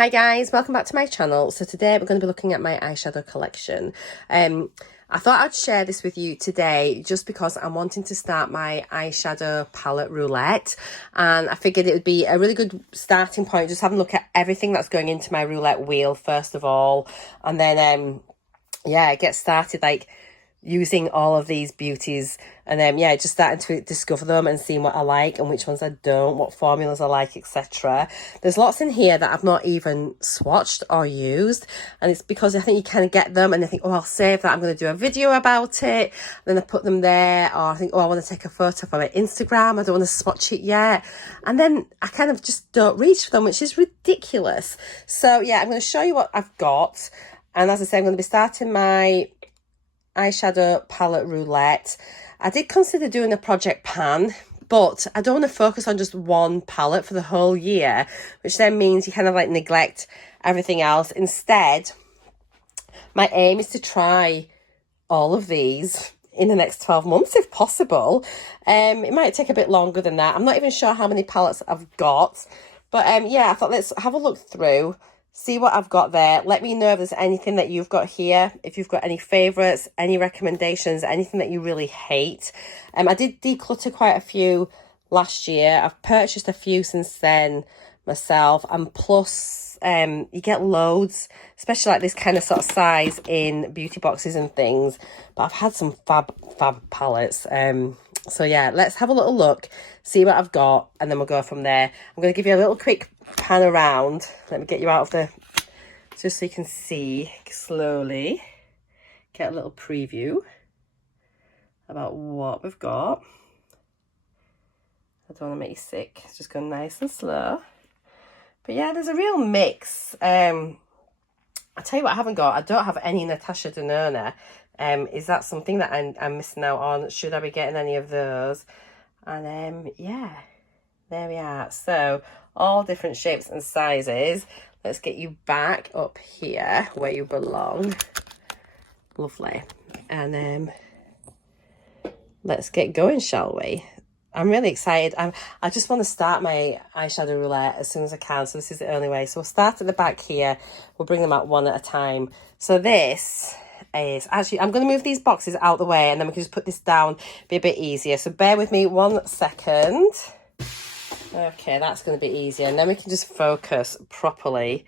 Hi guys, welcome back to my channel. So today we're going to be looking at my eyeshadow collection. I thought I'd share this with you today just because I'm wanting to start my eyeshadow palette roulette, and I figured it would be a really good starting point, just having a look at everything that's going into my roulette wheel first of all, and then yeah, get started like using all of these beauties, and yeah, just starting to discover them and seeing what I like and which ones I don't, what formulas I like, etc. There's lots in here that I've not even swatched or used, and it's because I think you kind of get them and I think, oh, I'll save that, I'm going to do a video about it, and then I put them there, or I think, oh, I want to take a photo for my Instagram, I don't want to swatch it yet, and then I kind of just don't reach for them, which is ridiculous. So yeah, I'm going to show you what I've got, and as I say, I'm going to be starting my eyeshadow palette roulette. I did consider doing a project pan, but I don't want to focus on just one palette for the whole year, which then means you kind of like neglect everything else. Instead, my aim is to try all of these in the next 12 months if possible. It might take a bit longer than that. I'm not even sure how many palettes I've got, but yeah, I thought let's have a look through, see what I've got there. Let me know if there's anything that you've got here, if you've got any favorites, any recommendations, anything that you really hate. I did declutter quite a few last year. I've purchased a few since then myself, and plus you get loads, especially like this kind of sort of size in beauty boxes and things, but I've had some fab palettes. So yeah, let's have a little look, see what I've got, and then we'll go from there. I'm going to give you a little quick pan around. Let me get you out of the, just so you can see slowly, get a little preview about what we've got. I don't want to make you sick, it's just going nice and slow. But yeah, there's a real mix. I'll tell you what I haven't got. I don't have any Natasha Denona. Is that something that I'm missing out on? Should I be getting any of those? And yeah, there we are. So all different shapes and sizes. Let's get you back up here where you belong. Lovely. And let's get going, shall we? I'm really excited. I just want to start my eyeshadow roulette as soon as I can, so this is the only way. So we'll start at the back here. We'll bring them out one at a time. So this is actually, I'm going to move these boxes out the way, and then we can just put this down, be a bit easier. So bear with me 1 second. Okay, that's going to be easier, and then we can just focus properly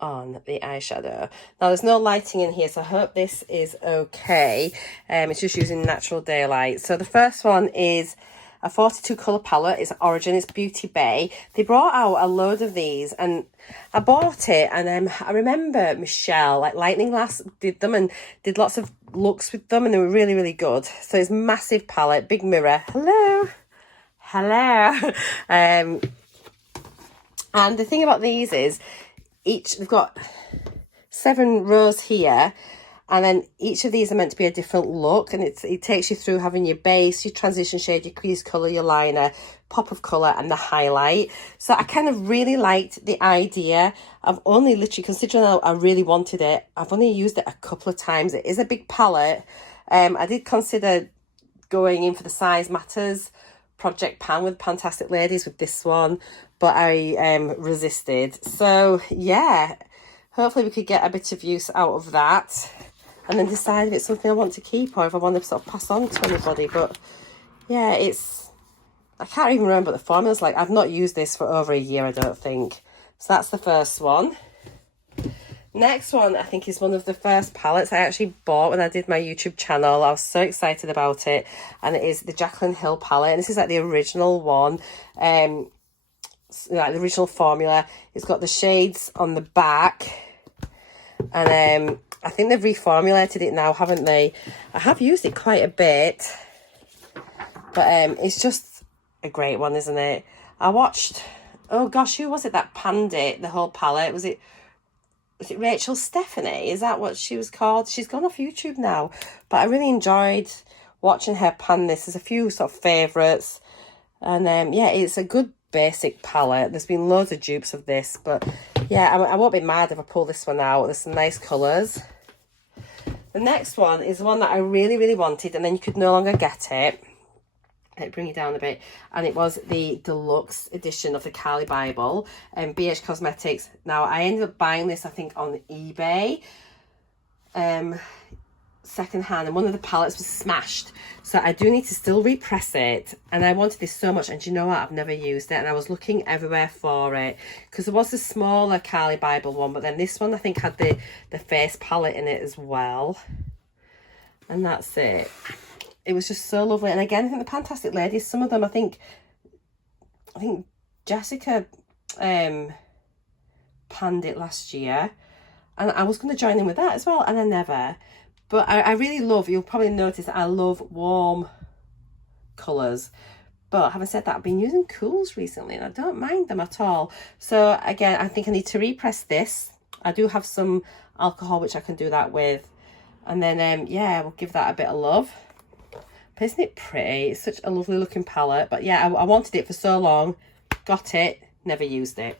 on the eyeshadow. Now there's no lighting in here, so I hope this is okay. It's just using natural daylight. So the first one is a 42 colour palette. It's Origin, it's Beauty Bay. They brought out a load of these, and I bought it, and I remember Michelle, like Lightning Lass, did them and did lots of looks with them, and they were really, really good. So it's massive palette, big mirror. Hello. And the thing about these is they've got 7 rows here, and then each of these are meant to be a different look, and it takes you through having your base, your transition shade, your crease colour, your liner, pop of colour, and the highlight. So I kind of really liked the idea. I've only literally, considering I really wanted it, I've only used it a couple of times. It is a big palette. I did consider going in for the Size Matters project pan with Fantastic Ladies with this one, but I resisted. So yeah, hopefully we could get a bit of use out of that, and then decide if it's something I want to keep or if I want to sort of pass on to anybody. But yeah, I can't even remember what the formula's like. I've not used this for over a year, I don't think. So that's the first one. Next one, I think, is one of the first palettes I actually bought when I did my YouTube channel. I was so excited about it, and it is the Jaclyn Hill palette, and this is like the original one, like the original formula. It's got the shades on the back, and I think they've reformulated it now, haven't they? I have used it quite a bit, but it's just a great one, isn't it? I watched, oh gosh, who was it that panned it, the whole palette? Was it Rachel Stephanie? Is that what she was called? She's gone off YouTube now, but I really enjoyed watching her pan this. There's a few sort of favourites, and yeah, it's a good basic palette. There's been loads of dupes of this, but yeah, I won't be mad if I pull this one out. There's some nice colours. The next one is one that I really, really wanted, and then you could no longer get it, Let it bring it down a bit. And it was the deluxe edition of the Cali Bible, BH Cosmetics. Now, I ended up buying this, I think, on eBay, secondhand, and one of the palettes was smashed. So I do need to still repress it. And I wanted this so much, and do you know what? I've never used it. And I was looking everywhere for it, because there was a smaller Cali Bible one, but then this one, I think, had the face palette in it as well. And that's it. It was just so lovely. And again, I think the Fantastic Ladies, some of them, I think Jessica panned it last year. And I was going to join in with that as well, and I never. But I really love, you'll probably notice that I love warm colours. But having said that, I've been using cools recently, and I don't mind them at all. So again, I think I need to repress this. I do have some alcohol, which I can do that with. And then, yeah, we'll give that a bit of love. But isn't it pretty? It's such a lovely looking palette. But yeah, I wanted it for so long. Got it. Never used it.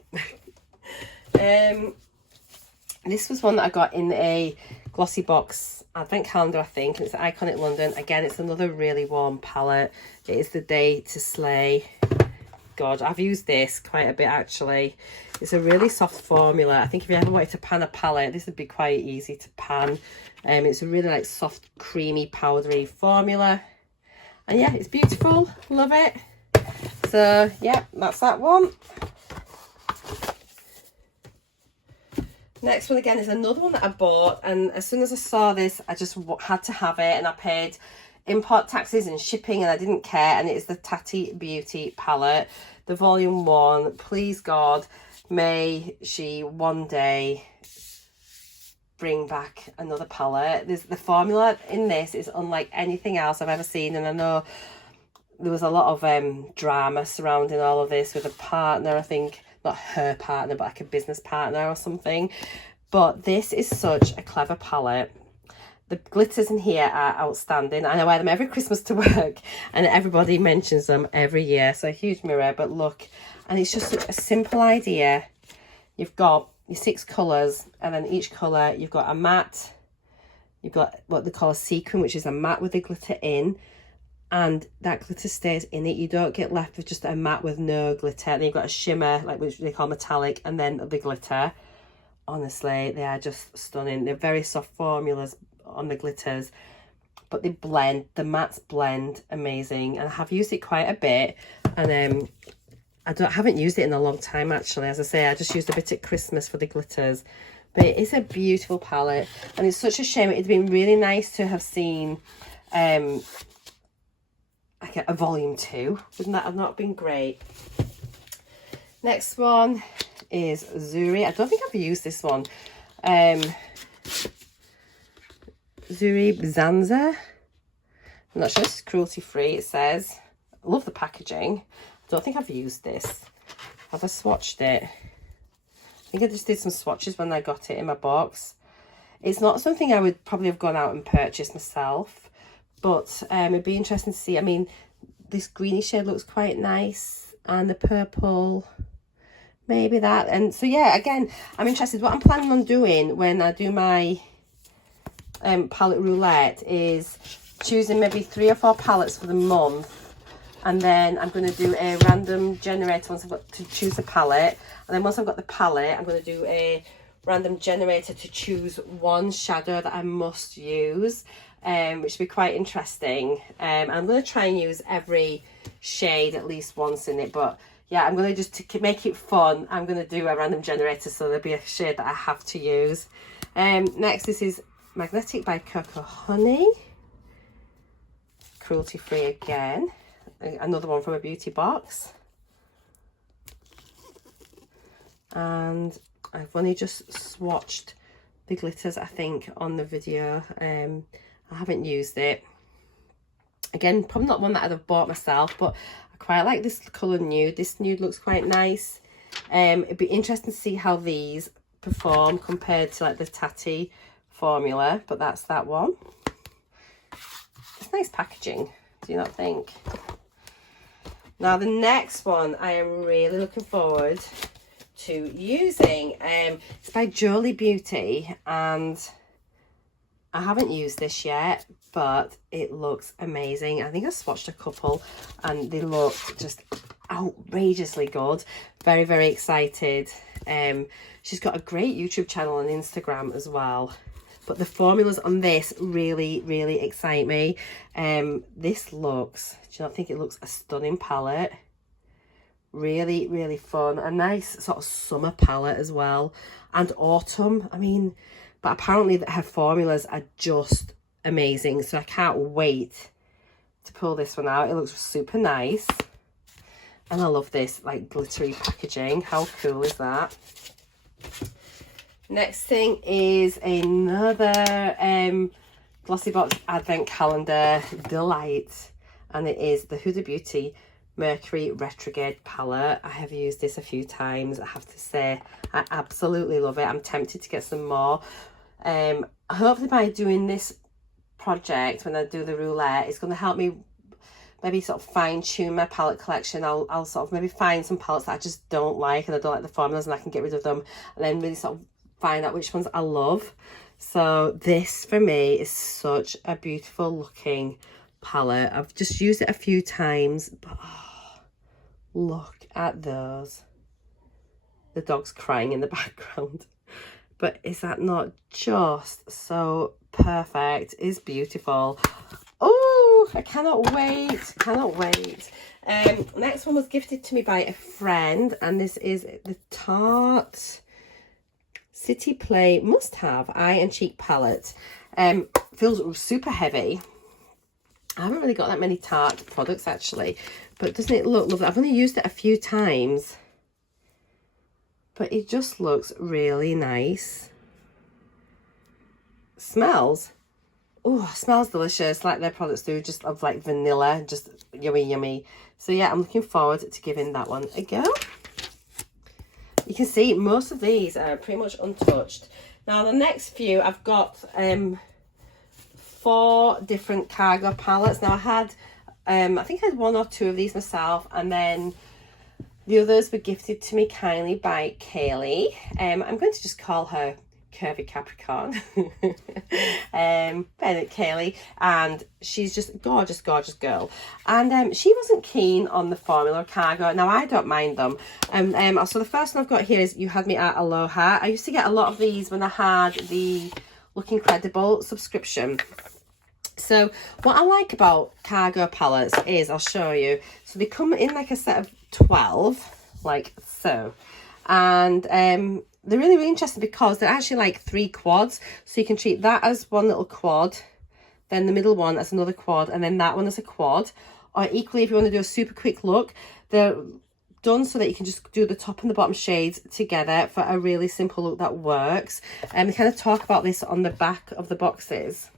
This was one that I got in a GLOSSYBOX advent calendar, I think. And it's Iconic London. Again, it's another really warm palette. It is the Day to Slay. God, I've used this quite a bit, actually. It's a really soft formula. I think if you ever wanted to pan a palette, this would be quite easy to pan. It's a really like soft, creamy, powdery formula. And yeah, it's beautiful. Love it. So yeah, that's that one. Next one again is another one that I bought, and as soon as I saw this, I just had to have it, and I paid import taxes and shipping, and I didn't care. And it is the Tati Beauty palette, the volume 1. Please God, may she one day bring back another palette. The formula in this is unlike anything else I've ever seen, and I know there was a lot of drama surrounding all of this with a partner, I think, not her partner, but like a business partner or something. But this is such a clever palette. The glitters in here are outstanding, and I wear them every Christmas to work, and everybody mentions them every year. So a huge mirror, but look, and it's just a simple idea. You've got your 6 colours, and then each colour you've got a matte, you've got what they call a sequin, which is a matte with the glitter in, and that glitter stays in it. You don't get left with just a matte with no glitter. Then you've got a shimmer, like which they call metallic, and then the glitter. Honestly, they are just stunning. They're very soft formulas on the glitters, but they blend, the mattes blend amazing, and I have used it quite a bit. And I haven't used it in a long time, actually. As I say, I just used a bit at Christmas for the glitters. But it is a beautiful palette, and it's such a shame. It'd been really nice to have seen like a volume 2. Wouldn't that have not been great? Next one is Zuri. I don't think I've used this one. Zuri Zanza. I'm not sure, it's cruelty free, it says. I love the packaging. I don't think I've used this. Have I swatched it? I think I just did some swatches when I got it in my box. It's not something I would probably have gone out and purchased myself, but it'd be interesting to see. I mean, this greeny shade looks quite nice, and the purple, maybe that. And so yeah, again, I'm interested. What I'm planning on doing when I do my palette roulette is choosing maybe 3 or 4 palettes for the month, and then I'm going to do a random generator once I've got to choose a palette, and then once I've got the palette, I'm going to do a random generator to choose one shadow that I must use, which will be quite interesting. And I'm going to try and use every shade at least once in it, but yeah, I'm going to just, to make it fun, I'm going to do a random generator, so there'll be a shade that I have to use. Next, this is Magnetic by Coco Honey. Cruelty free again. Another one from a beauty box. And I've only just swatched the glitters, I think, on the video. I haven't used it. Again, probably not one that I'd have bought myself, but I quite like this colour nude. This nude looks quite nice. It'd be interesting to see how these perform compared to like the Tati formula, but that's that one. It's nice packaging, do you not think? Now the next one I am really looking forward to using. It's by Jolie Beauty, and I haven't used this yet, but it looks amazing. I think I swatched a couple and they look just outrageously good. Very, very excited. She's got a great YouTube channel and Instagram as well. But the formulas on this really, really excite me. This looks, do you not think it looks a stunning palette? Really, really fun. A nice sort of summer palette as well. And autumn, I mean, but apparently her formulas are just amazing. So I can't wait to pull this one out. It looks super nice. And I love this like glittery packaging. How cool is that? Next thing is another GLOSSYBOX Advent Calendar Delight. And it is the Huda Beauty Mercury Retrograde palette. I have used this a few times. I have to say, I absolutely love it. I'm tempted to get some more. Hopefully by doing this project, when I do the roulette, it's going to help me maybe sort of fine-tune my palette collection. I'll sort of maybe find some palettes that I just don't like and I don't like the formulas, and I can get rid of them and then really sort of find out which ones I love. So this for me is such a beautiful looking palette. I've just used it a few times, but oh, look at those. The dog's crying in the background. But is that not just so perfect? It's beautiful. Oh, I cannot wait. Cannot wait. Next one was gifted to me by a friend, and this is the Tarte City Play Must Have Eye and Cheek Palette. Feels super heavy. I haven't really got that many Tarte products actually, but doesn't it look lovely? I've only used it a few times, but it just looks really nice. Smells, oh, smells delicious, like their products do, just of like vanilla, just yummy, yummy. So yeah, I'm looking forward to giving that one a go. You can see most of these are pretty much untouched. Now the next few, I've got 4 different cargo palettes. Now I had, I think I had 1 or 2 of these myself, and then the others were gifted to me kindly by Kaylee. I'm going to just call her Curvy Capricorn. Kaylee, and she's just gorgeous, gorgeous girl. And she wasn't keen on the formula cargo. Now I don't mind them. So the first one I've got here is You Had Me at Aloha. I used to get a lot of these when I had the Look Incredible subscription. So what I like about cargo palettes is, I'll show you. So they come in like a set of 12, like so. And they're really, really interesting because they're actually like 3 quads. So you can treat that as one little quad, then the middle one as another quad, and then that one as a quad. Or equally, if you want to do a super quick look, they're done so that you can just do the top and the bottom shades together for a really simple look that works. And we kind of talk about this on the back of the boxes.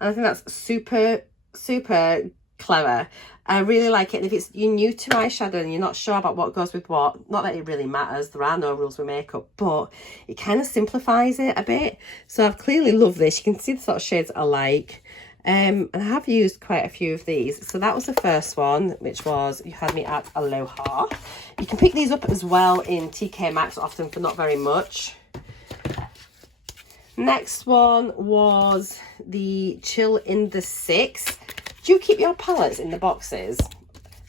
And I think that's super, super clever. I really like it. And if you're new to eyeshadow and you're not sure about what goes with what, not that it really matters, there are no rules with makeup, but it kind of simplifies it a bit. So I've clearly loved this. You can see the sort of shades I like. And I have used quite a few of these. So that was the first one, which was You Had Me at Aloha. You can pick these up as well in TK Maxx often for not very much. Next one was the Chill in the 6. Do you keep your palettes in the boxes?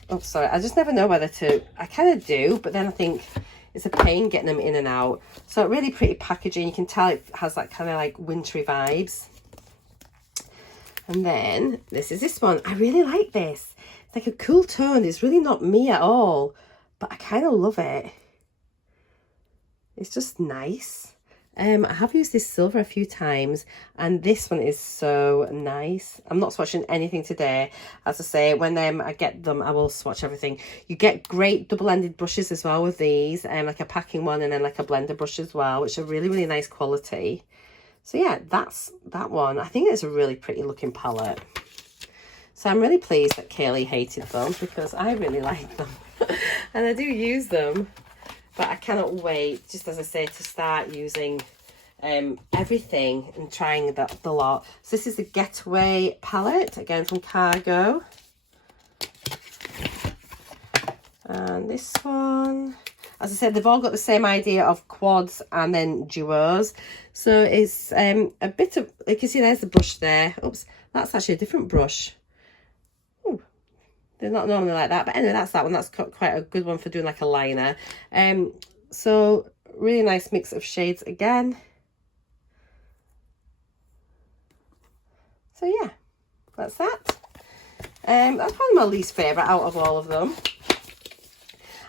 Oh, sorry, I just never know whether to. I kind of do, but then I think it's a pain getting them in and out. So really pretty packaging. You can tell it has that kind of like wintry vibes. And then this is this one. I really like this. It's like a cool tone. It's really not me at all, but I kind of love it. It's just nice. I have used this silver a few times, and this one is so nice. I'm not swatching anything today. As I say, when I get them, I will swatch everything. You get great double-ended brushes as well with these, like a packing one and then like a blender brush as well, which are really, really nice quality. So yeah, that's that one. I think it's a really pretty looking palette. So I'm really pleased that Kaylee hated them because I really like them and I do use them. But I cannot wait, just as I say, to start using everything and trying the lot. So this is the Getaway palette, again from Cargo. And this one, as I said, they've all got the same idea of quads and then duos. So it's a bit of, you can see there's the brush there. Oops, that's actually a different brush. Ooh, they're not normally like that, but anyway, that's that one. That's quite a good one for doing like a liner. So really nice mix of shades again. So yeah, that's that. That's probably my least favourite out of all of them.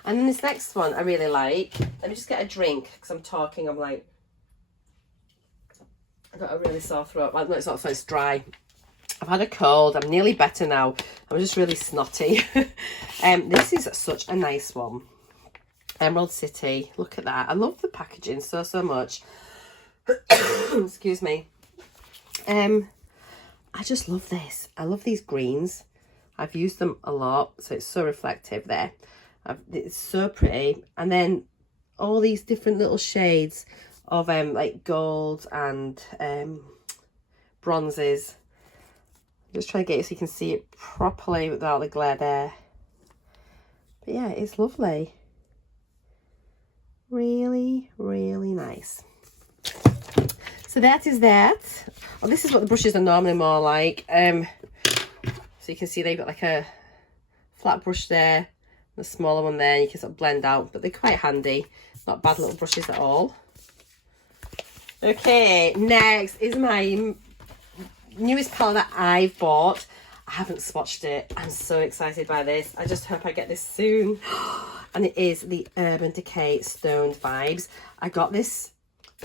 And then this next one I really like. Let me just get a drink because I'm talking. I'm like, I've got a really sore throat. Well, no, it's not, so it's dry. I've had a cold. I'm nearly better now. I'm just really snotty. This is such a nice one. Emerald City. Look at that. I love the packaging so much. Excuse me. I just love this. I love these greens. I've used them a lot, so it's so reflective there. It's so pretty. And then all these different little shades of like gold and bronzes. Just try to get it so you can see it properly without the glare there. But yeah, it's lovely. Really, really nice. So that is that. Oh, this is what the brushes are normally more like. So you can see they've got like a flat brush there, and a smaller one there. You can sort of blend out, but they're quite handy. Not bad little brushes at all. Okay, next is my newest palette that I've bought. I haven't swatched it. I'm so excited by this. I just hope I get this soon. And it is the Urban Decay Stoned Vibes. I got this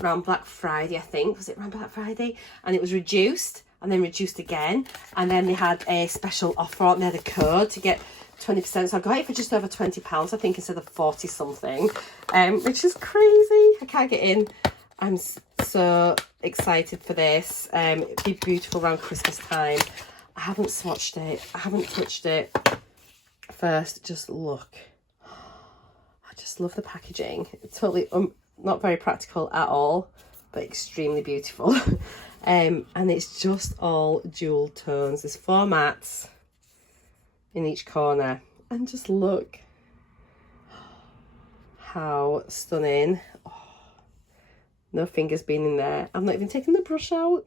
around Black Friday, I think. Was it around Black Friday? And it was reduced and then reduced again. And then they had a special offer on there, the code to get 20%. So I got it for just over £20, I think, instead of 40 something, which is crazy. I can't get in. I'm so excited for this. It'd be beautiful around Christmas time. I haven't swatched it. I haven't touched it. First, just look. I just love the packaging. It's totally not very practical at all, but extremely beautiful. And it's just all dual tones. There's 4 mattes in each corner. And just look how stunning. Oh, no fingers been in there. I've not even taken the brush out.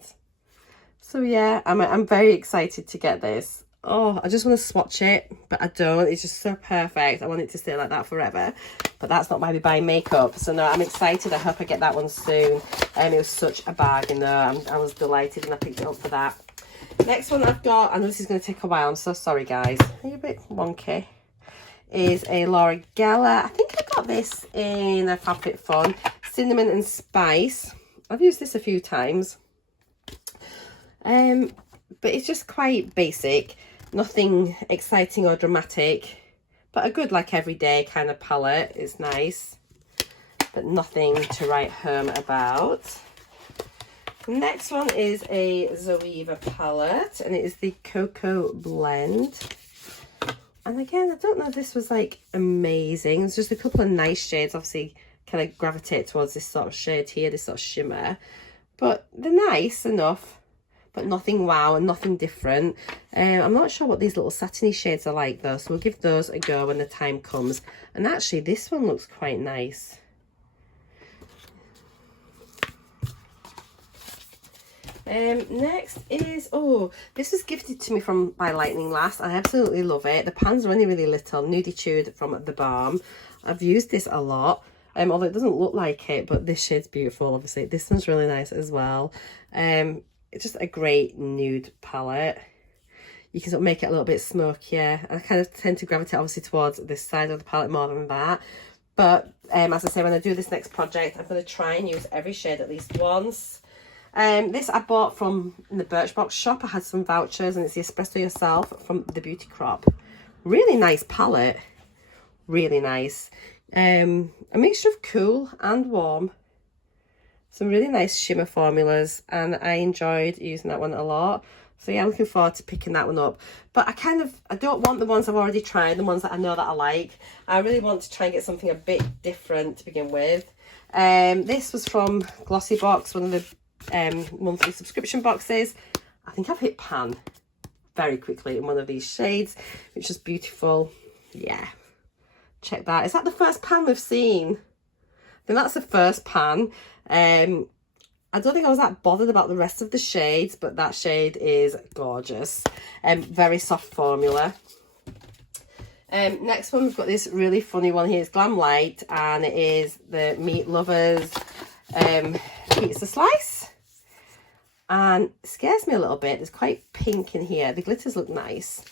So yeah, I'm very excited to get this. Oh, I just want to swatch it, but I don't. It's just so perfect. I want it to stay like that forever. But that's not why we buy makeup. So no, I'm excited. I hope I get that one soon. It was such a bargain though. I was delighted and I picked it up for that. Next one I've got, I know this is going to take a while. I'm so sorry, guys. Are you a bit wonky? Is a Laura Geller. I think I got this in a Fabric Fun. Cinnamon and Spice. I've used this a few times. But it's just quite basic. Nothing exciting or dramatic, but a good like everyday kind of palette. Is nice, but nothing to write home about. The next one is a Zoeva palette, and it is the Cocoa Blend. And again, I don't know if this was like amazing. It's just a couple of nice shades. Obviously, kind of gravitate towards this sort of shade here, this sort of shimmer. But they're nice enough, but nothing wow and nothing different. I'm not sure what these little satiny shades are like though, so we'll give those a go when the time comes. And actually this one looks quite nice. Next is, oh, this was gifted to me by Lightning Lass. I absolutely love it. The pans are only really little. Nuditude from The Balm. I've used this a lot. Although it doesn't look like it, but this shade's beautiful, obviously. This one's really nice as well. It's just a great nude palette. You can sort of make it a little bit smokier. I kind of tend to gravitate obviously towards this side of the palette more than that. But as I say, when I do this next project, I'm going to try and use every shade at least once. This I bought from in the Birchbox shop. I had some vouchers, and it's the Espresso Yourself from the Beauty Crop. Really nice palette. Really nice. A mixture of cool and warm. Some really nice shimmer formulas, and I enjoyed using that one a lot. So yeah, I'm looking forward to picking that one up. But I don't want the ones I've already tried, the ones that I know that I like. I really want to try and get something a bit different to begin with. This was from GLOSSYBOX, one of the monthly subscription boxes. I think I've hit pan very quickly in one of these shades, which is beautiful. Yeah, check that. Is that the first pan we've seen? I think that's the first pan. I don't think I was that bothered about the rest of the shades, but that shade is gorgeous. Very soft formula. Next one, we've got this really funny one here. It's Glam Light, and it is the Meat Lovers pizza slice. And it scares me a little bit. It's quite pink in here. The glitters look nice.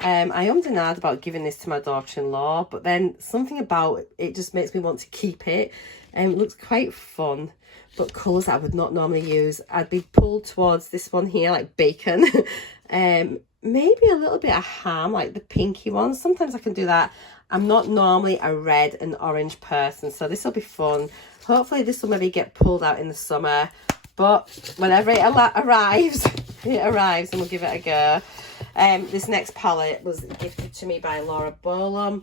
I ummed and ahed about giving this to my daughter-in-law, but then something about it just makes me want to keep it. It looks quite fun, but colours I would not normally use. I'd be pulled towards this one here, like bacon. Maybe a little bit of ham, like the pinky one. Sometimes I can do that. I'm not normally a red and orange person, so this will be fun. Hopefully this will maybe get pulled out in the summer, but whenever it arrives, it arrives, and we'll give it a go. This next palette was gifted to me by Laura Bolam.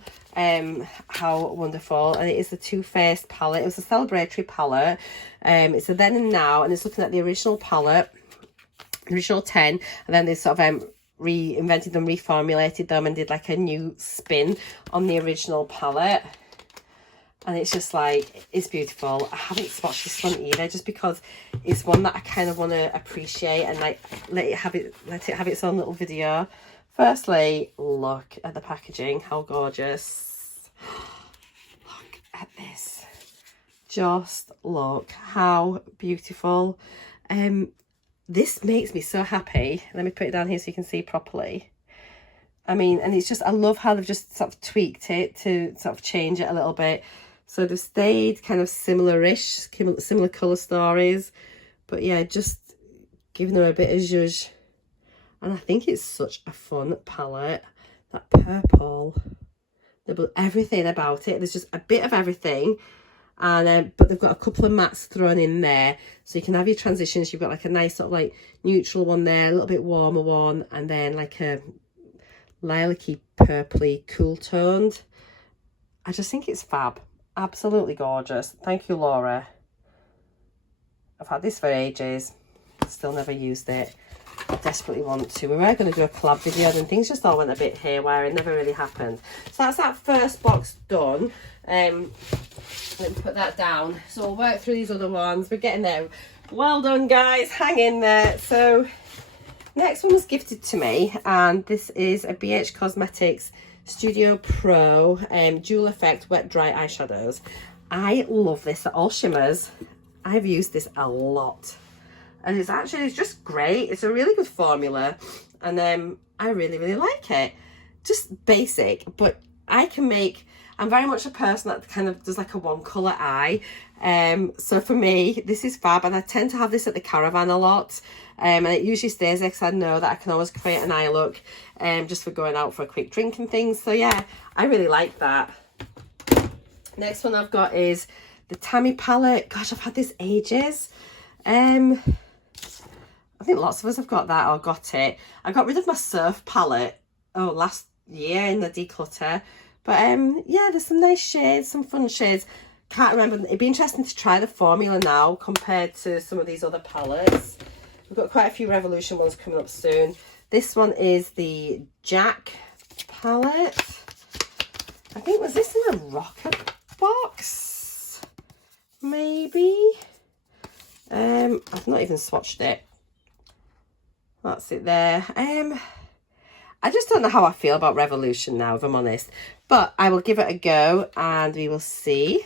How wonderful. And it is the Too Faced palette. It was a celebratory palette. It's a then and now, and it's looking at the original palette, original 10, and then they sort of reinvented them, reformulated them, and did like a new spin on the original palette. And it's just like, it's beautiful. I haven't swatched this one either, just because it's one that I kind of want to appreciate and like let it have its own little video. Firstly, look at the packaging, how gorgeous. Look at this. Just look how beautiful. This makes me so happy. Let me put it down here so you can see properly. I mean, and it's just, I love how they've just sort of tweaked it to sort of change it a little bit. So they've stayed kind of similar-ish, similar colour stories. But yeah, just giving them a bit of zhuzh. And I think it's such a fun palette. That purple. Everything about it. There's just a bit of everything. And but they've got a couple of mattes thrown in there. So you can have your transitions. You've got like a nice sort of like neutral one there, a little bit warmer one. And then like a lilac-y, purpley, cool toned. I just think it's fab. Absolutely gorgeous. Thank you, Laura. I've had this for ages. Still never used it. I desperately want to. We were going to do a collab video, and things just all went a bit haywire. It never really happened. So that's that first box done. Let me put that down. So we'll work through these other ones. We're getting there. Well done, guys. Hang in there. So next one was gifted to me, and this is a BH Cosmetics Studio Pro Dual Effect Wet Dry Eyeshadows. I love this. They're all shimmers. I've used this a lot, and it's just great. It's a really good formula, and I really like it. Just basic, but I'm very much a person that kind of does like a one colour eye. So for me, this is fab, and I tend to have this at the caravan a lot. And it usually stays there because I know that I can always create an eye look just for going out for a quick drink and things. So yeah, I really like that. Next one I've got is the Tammy palette. Gosh, I've had this ages. I think lots of us have got that or got it. I got rid of my Surf palette last year in the declutter. But yeah, there's some nice shades, some fun shades. Can't remember. It'd be interesting to try the formula now compared to some of these other palettes. We've got quite a few Revolution ones coming up soon. This one is the Jack palette. I think, was this in a rocker box? Maybe. I've not even swatched it. That's it there. I just don't know how I feel about Revolution now, if I'm honest. But I will give it a go and we will see.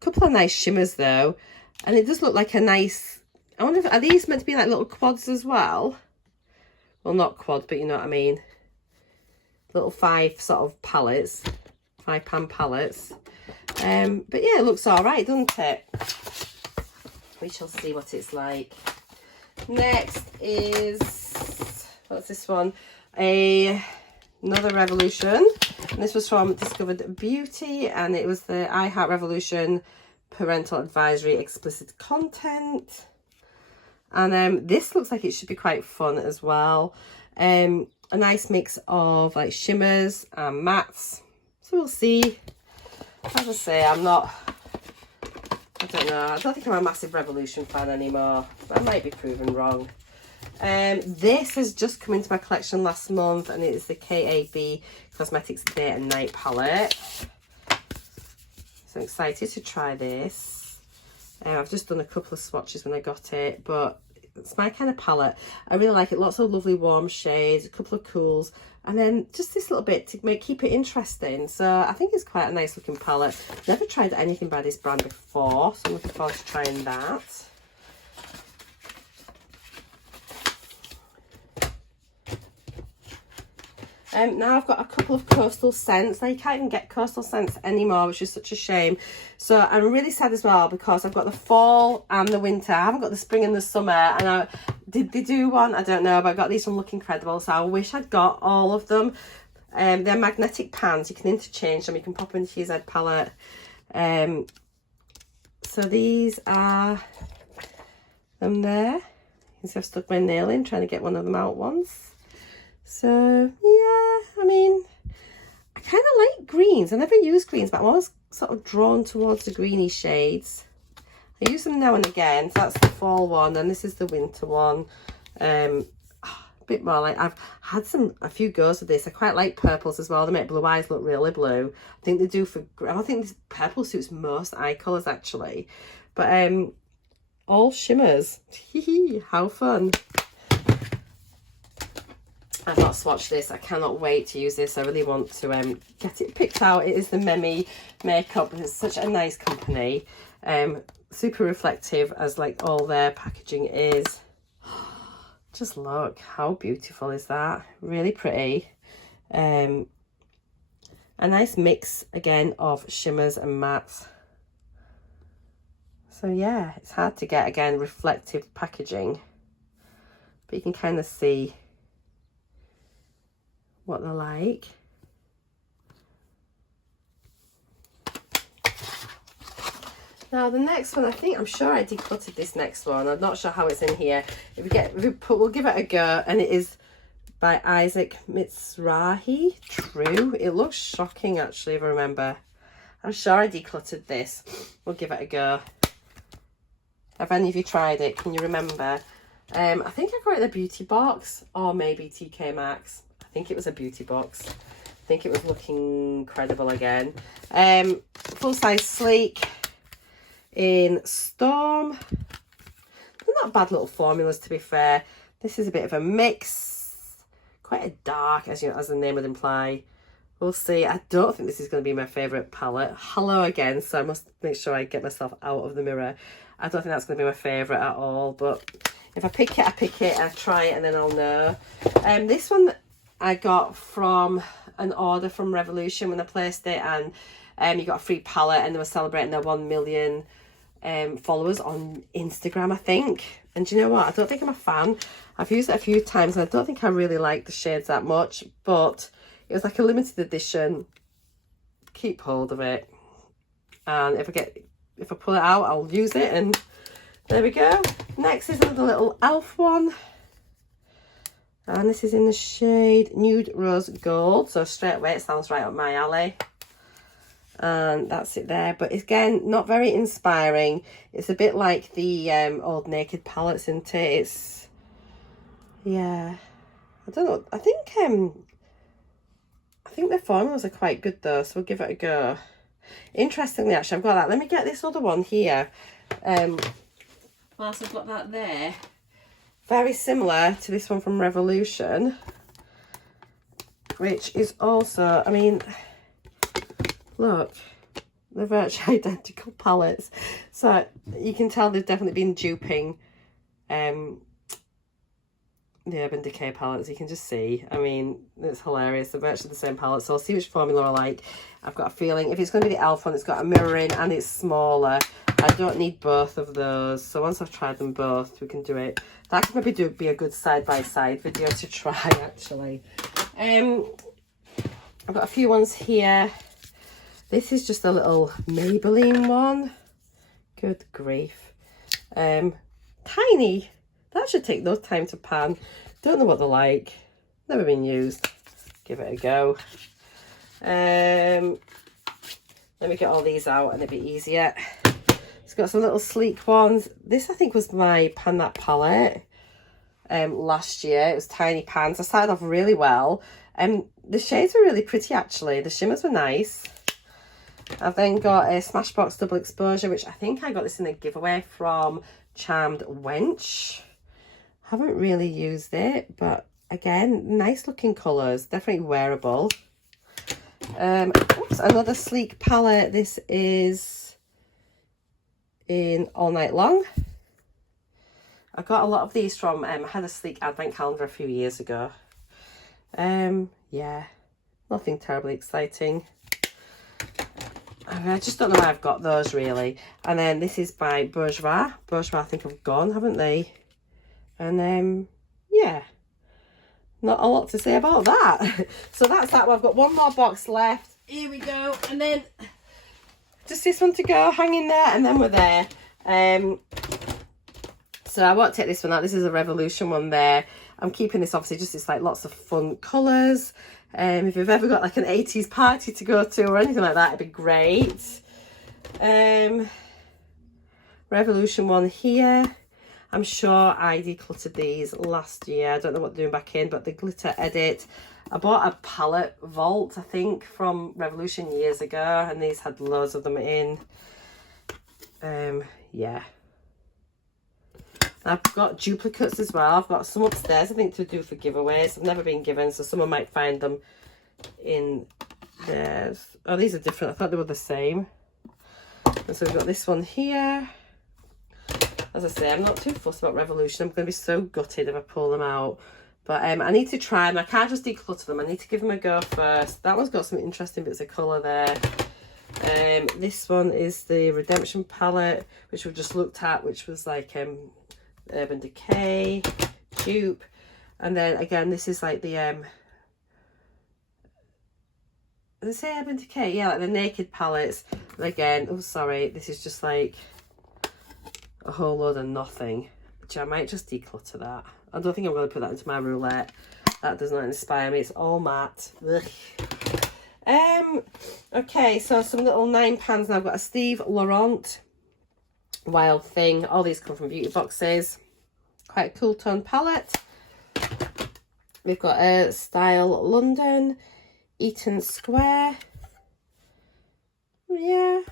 A couple of nice shimmers though. And it does look like a nice... I wonder if... Are these meant to be like little quads as well? Well, not quad, but you know what I mean. Little 5 sort of palettes. 5 pan palettes. But yeah, it looks alright, doesn't it? We shall see what it's like. Next is... What's this one? Another Revolution, and this was from Discovered Beauty, and it was the I Heart Revolution Parental Advisory Explicit Content. And this looks like it should be quite fun as well. A nice mix of like shimmers and mattes. So we'll see. As I say, I don't know. I don't think I'm a massive Revolution fan anymore, but I might be proven wrong. This has just come into my collection last month, and it is the KAB Cosmetics Day and Night palette. So I'm excited to try this. I've just done a couple of swatches when I got it, but it's my kind of palette. I really like it. Lots of lovely warm shades, a couple of cools, and then just this little bit to keep it interesting. So I think it's quite a nice looking palette. Never tried anything by this brand before, so I'm looking forward to trying that. Now I've got a couple of coastal scents. Now you can't even get coastal scents anymore, which is such a shame. So I'm really sad as well because I've got the fall and the winter. I haven't got the spring and the summer. And did they do one? I don't know, but I got these from Look Incredible, so I wish I'd got all of them. They're magnetic pans. You can interchange them. You can pop into your Z palette. So these are them there. You can see I've stuck my nail in trying to get one of them out once. So yeah, I mean, I kind of like greens. I never use greens, but I'm always sort of drawn towards the greeny shades. I use them now and again. So that's the fall one, and this is the winter one. A bit more like, I've had a few goes with this. I quite like purples as well. They make blue eyes look really blue. I think they do for, I think this purple suits most eye colours actually. But all shimmers. How fun. I've not swatched this. I cannot wait to use this. I really want to get it picked out. It is the Memi makeup. It's such a nice company. Super reflective as like all their packaging is. Just look, how beautiful is that? Really pretty. A nice mix again of shimmers and mattes. So yeah, it's hard to get, again, reflective packaging, but you can kind of see what they're like. Now the next one, I'm sure I decluttered this next one. I'm not sure how it's in here. We'll give it a go, and it is by Isaac Mizrahi. True. It looks shocking actually, if I remember. I'm sure I decluttered this. We'll give it a go. Have any of you tried it? Can you remember? I think I got it in a beauty box, or maybe TK Maxx. I think it was a beauty box. I think it was Looking Incredible again. Full size sleek in Storm. They're not bad little formulas, to be fair. This is a bit of a mix, quite a dark, as the name would imply. We'll see. I don't think this is going to be my favourite palette. Hello again, so I must make sure I get myself out of the mirror. I don't think that's going to be my favourite at all, but if I pick it, I pick it. I try it and then I'll know. This one I got from an order from Revolution when I placed it, and you got a free palette, and they were celebrating their 1 million followers on Instagram, I think. And do you know what? I don't think I'm a fan. I've used it a few times and I don't think I really like the shades that much, but it was like a limited edition. Keep hold of it, and if I pull it out, I'll use it. And there we go. Next is another little elf one, and this is in the shade Nude Rose Gold, so straight away it sounds right up my alley. And that's it there, but again, not very inspiring. It's a bit like the old Naked palettes, isn't it? It's, yeah, I don't know. I think the formulas are quite good though, so we'll give it a go. Interestingly, actually, I've got that. Let me get this other one here. Whilst I've got that there, very similar to this one from Revolution, which is also, I mean, look, they're virtually identical palettes. So you can tell they've definitely been duping the Urban Decay palettes. You can just see, I mean, it's hilarious. They're virtually the same palette. So I'll see which formula I like. I've got a feeling if it's going to be the elf one, it's got a mirror in and it's smaller. I don't need both of those. So once I've tried them both, we can do it. That could maybe be a good side-by-side video to try, actually. I've got a few ones here. This is just a little Maybelline one. Good grief. Tiny. That should take no time to pan. Don't know what they're like. Never been used. Give it a go. Let me get all these out and it'll be easier. It's got some little sleek ones. This I think was my Pan That palette. last year. It was tiny pans. I started off really well. The shades were really pretty actually. The shimmers were nice. I've then got a Smashbox Double Exposure, which I think I got this in a giveaway from Charmed Wench. Haven't really used it, but again, nice looking colours, definitely wearable. Oops, another sleek palette. This is in All Night Long. I got a lot of these from, I had a sleek advent calendar a few years ago. Yeah, nothing terribly exciting. I just don't know why I've got those really. And then this is by Bourjois. Bourjois I think have gone, haven't they? And yeah, not a lot to say about that. So that's that one. I've got one more box left. Here we go. And then just this one to go, hang in there, and then we're there. So I won't take this one out. This is a Revolution one there. I'm keeping this obviously just, it's like lots of fun colours. If you've ever got like an 80s party to go to or anything like that, it'd be great. Revolution one here. I'm sure I decluttered these last year. I don't know what they're doing back in, but the Glitter Edit. I bought a palette vault, I think, from Revolution years ago, and these had loads of them in. Yeah. I've got duplicates as well. I've got some upstairs, I think, to do for giveaways. I've never been given, so someone might find them in theirs. Oh, these are different. I thought they were the same. And so we've got this one here. As I say, I'm not too fussed about Revolution. I'm going to be so gutted if I pull them out. But I need to try them. I can't just declutter them. I need to give them a go first. That one's got some interesting bits of colour there. This one is the Redemption palette, which we've just looked at, which was like Urban Decay, dupe. And then again, this is like the did I say Urban Decay? Yeah, like the Naked palettes. And again, oh sorry, this is just like a whole load of nothing, which I might just declutter that. I don't think I'm going to put that into my roulette. That does not inspire me. It's all matte. Ugh. Okay, so some little 9 pans now. I've got a Steve Laurent Wild Thing. All these come from beauty boxes. Quite a cool tone palette. We've got a Style London, Eaton Square. Yeah.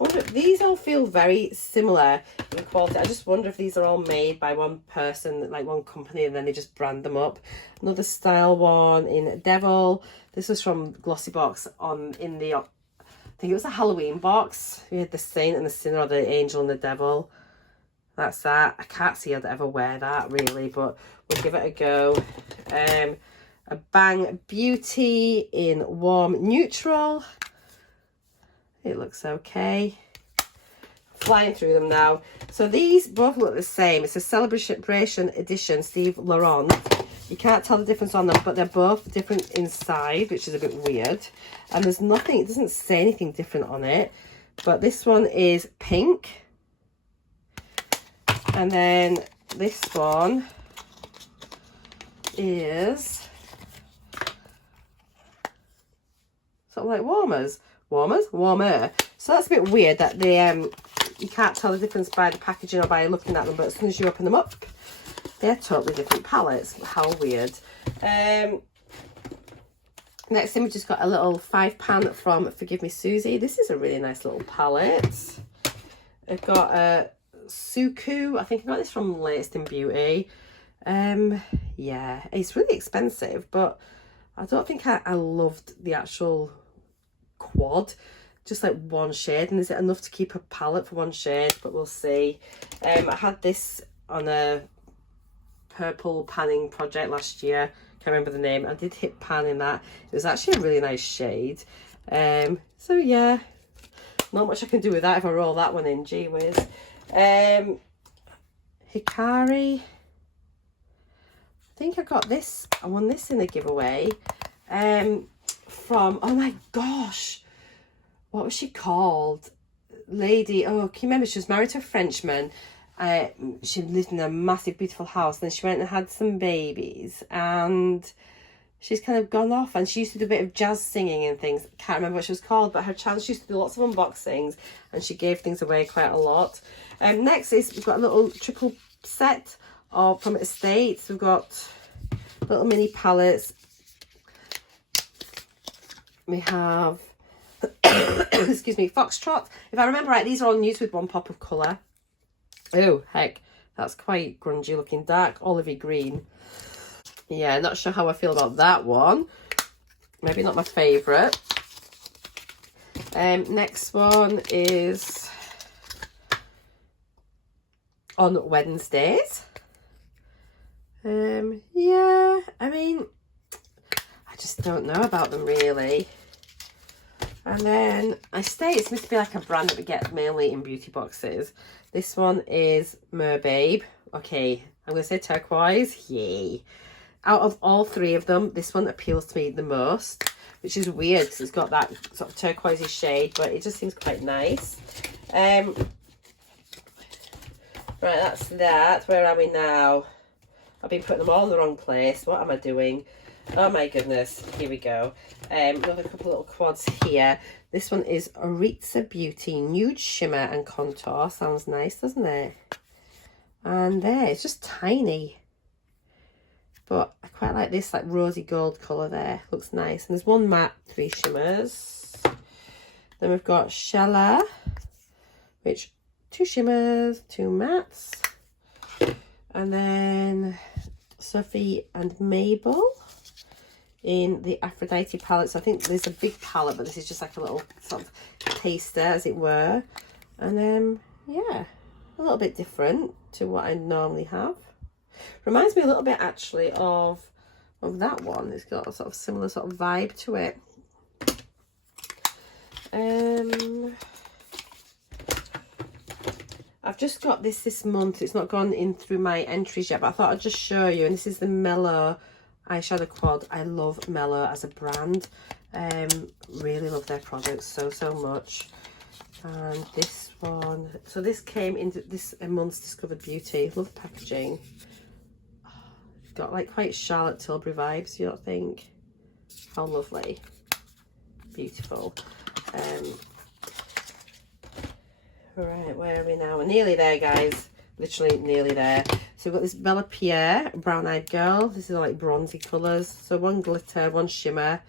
I wonder if these all feel very similar in quality. I just wonder if these are all made by one person, like one company, and then they just brand them up. Another Style one in Devil. This was from GLOSSYBOX in the, I think it was a Halloween box. We had the Saint and the Sinner, or the Angel and the Devil. That's that. I can't see I'd ever wear that really, but we'll give it a go. A Bang Beauty in Warm Neutral. It looks okay. Flying through them now. So these both look the same. It's a Celebration Edition Steve Laurent. You can't tell the difference on them, but they're both different inside, which is a bit weird. And there's nothing, it doesn't say anything different on it. But this one is pink. And then this one is sort of like warmer. So that's a bit weird that they you can't tell the difference by the packaging or by looking at them, but as soon as you open them up, they're totally different palettes. How weird. Next thing, we just got a little 5 pan from Forgive Me Susie. This is a really nice little palette. I've got a Suku. I think I got this from Latest in Beauty. Yeah, it's really expensive, but I don't think I loved the actual quad. Just like one shade, and is it enough to keep a palette for one shade? But we'll see. I had this on a purple panning project last year. Can't remember the name. I did hit pan in that. It was actually a really nice shade. So yeah, not much I can do with that if I roll that one in. Gee whiz. Hikari. I think I got this. I won this in a giveaway. From, oh my gosh, what was she called? Lady, oh, can you remember? She was married to a Frenchman. She lived in a massive, beautiful house. Then she went and had some babies, and she's kind of gone off. And she used to do a bit of jazz singing and things. Can't remember what she was called, but her channel, she used to do lots of unboxings, and she gave things away quite a lot. Next is we've got a little triple set from Estates. We've got little mini palettes. We have, excuse me, Foxtrot. If I remember right, these are all nudes with one pop of colour. Oh, heck, that's quite grungy looking, dark olivey green. Yeah, not sure how I feel about that one. Maybe not my favourite. Next one is on Wednesdays. Yeah, I mean, I just don't know about them really. And then It's meant to be like a brand that we get mainly in beauty boxes. This one is Merbabe. Okay, I'm going to say turquoise. Yay. Out of all three of them, this one appeals to me the most, which is weird because it's got that sort of turquoisey shade, but it just seems quite nice. Right, that's that. Where are we now? I've been putting them all in the wrong place. What am I doing? Oh my goodness. Here we go. Another couple little quads here. This one is Aritza Beauty Nude Shimmer and Contour. Sounds nice, doesn't it? And there, it's just tiny. But I quite like this like rosy gold colour there. Looks nice. And there's one matte, 3 shimmers. Then we've got Shella, which 2 shimmers, 2 mattes. And then Sophie and Mabel in the Aphrodite palette. So I think there's a big palette, but this is just like a little sort of taster, as it were. And then, yeah, a little bit different to what I normally have. Reminds me a little bit actually of that one. It's got a sort of similar sort of vibe to it. I've just got this month. It's not gone in through my entries yet, but I thought I'd just show you. And this is the Mellow eyeshadow quad. I love Mellow as a brand. Really love their products so much. And this one, so this came into this month's Discovered Beauty. Love the packaging. Got like quite Charlotte Tilbury vibes, you don't think? How lovely. Beautiful. Right, where are we now? We're nearly there, guys. Literally nearly there. So we've got this Bella Pierre, Brown Eyed Girl. This is like bronzy colours. So 1 glitter, 1 shimmer.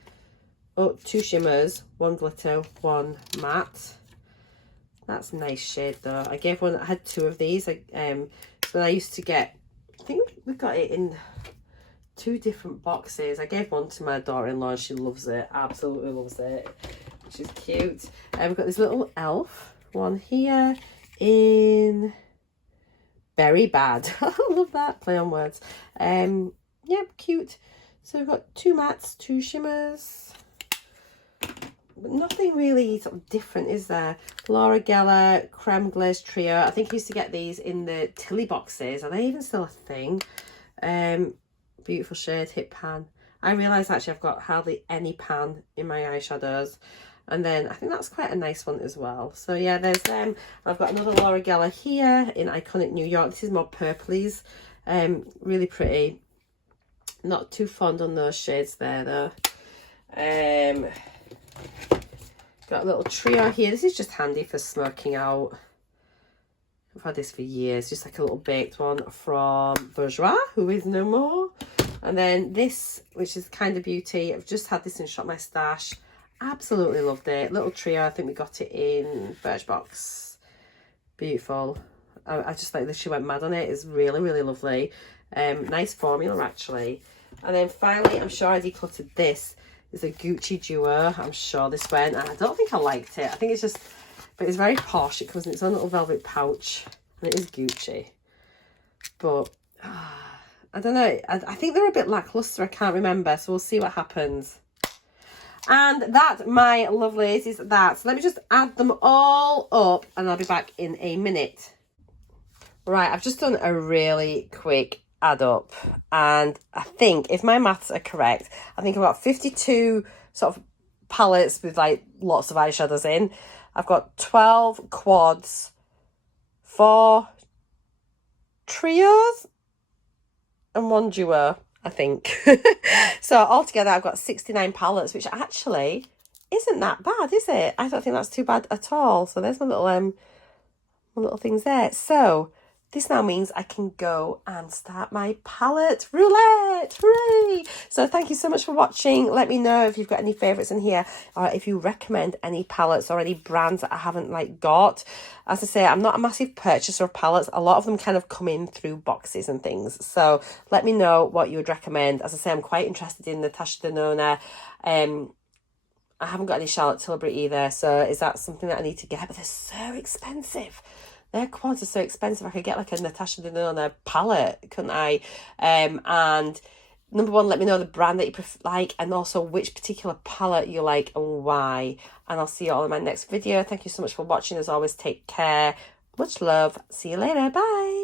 Oh, 2 shimmers, 1 glitter, 1 matte. That's a nice shade though. I had 2 of these. So I used to get, I think we got it in 2 different boxes. I gave one to my daughter-in-law and she loves it. Absolutely loves it. Which is cute. We've got this little elf one here in Very Bad. I love that. Play on words. Yep, cute. So we've got 2 mattes, 2 shimmers. But nothing really sort of different, is there? Laura Geller Creme Glaze Trio. I think I used to get these in the Tilly boxes. Are they even still a thing? Beautiful shade, Hit Pan. I realise actually I've got hardly any pan in my eyeshadows. And then I think that's quite a nice one as well. So yeah, there's them. I've got another Laura Geller here in Iconic New York. This is more purplies. Really pretty. Not too fond on those shades there though. Got a little trio here. This is just handy for smoking out. I've had this for years. Just like a little baked one from Bourjois, who is no more. And then this, which is Kind of Beauty. I've just had this in Shop My Stash. Absolutely loved it. Little trio. I think we got it in Birchbox. Beautiful. I just like this. She went mad on it. It's really lovely. Nice formula actually. And then finally, I'm sure I decluttered this. It's a Gucci duo. I'm sure this went. And I don't think I liked it. I think it's just, but it's very posh. It comes in its own little velvet pouch. And it is Gucci. But, I don't know. I think they're a bit lackluster. I can't remember. So we'll see what happens. And that, my lovelies, is that. So let me just add them all up and I'll be back in a minute. Right, I've just done a really quick add up. And I think, if my maths are correct, I think I've got 52 sort of palettes with like lots of eyeshadows in. I've got 12 quads, 4 trios, and 1 duo, I think. So altogether I've got 69 palettes, which actually isn't that bad, is it? I don't think that's too bad at all. So there's my little things there. So this now means I can go and start my palette roulette. Hooray! So thank you so much for watching. Let me know if you've got any favorites in here, or if you recommend any palettes or any brands that I haven't like got. As I say, I'm not a massive purchaser of palettes. A lot of them kind of come in through boxes and things. So let me know what you would recommend. As I say, I'm quite interested in Natasha Denona. I haven't got any Charlotte Tilbury either. So is that something that I need to get? But they're so expensive. Their quads are so expensive. I could get like a Natasha Denona palette, couldn't I? And number one, let me know the brand that you like, and also which particular palette you like and why. And I'll see you all in my next video. Thank you so much for watching. As always, take care. Much love. See you later. Bye.